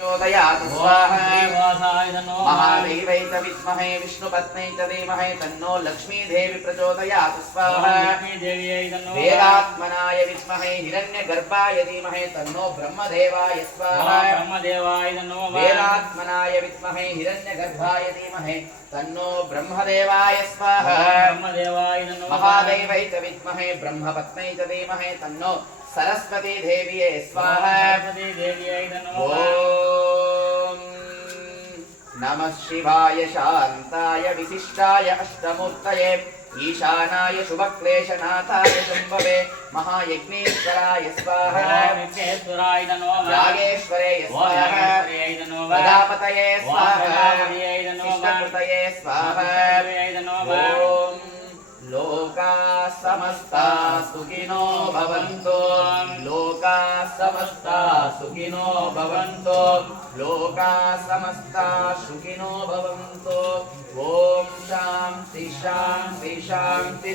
प्रचोदयात् स्वाहा महादेवै च विद्महे विष्णुपत्न्यै च धीमहि तन्नो लक्ष्मीदेवी प्रचोदयात् स्वाहा वेदात्मनाय विद्महे हिरण्यगर्भाय धीमहि तन्नो ब्रह्मदेवाय स्वाहा वेदात्मनाय विद्महे हिरण्यगर्भाय धीमहि तन्नो ब्रह्मदेवाय स्वाहा महादेवै च विद्महे ब्रह्मपत्न्यै च धीमहि तन्नो सरस्वती देवी स्वाहा ओम नमः शिवाय शांताय विशिष्टाय अष्टमूर्तये ईशानाय शुभक्लेशनाथाय शंभवे महायज्ञेश्वराय स्वाहा यागेश्वरे स्वाहा प्रजापतये स्वाहा इष्टकृतये स्वाहा ओम लोका समस्ता सुखिनो भवन्तु लोका समस्ता सुखिनो भवन्तु लोका समस्ता सुखिनो भवन्तु ओम शांति शांति शांति।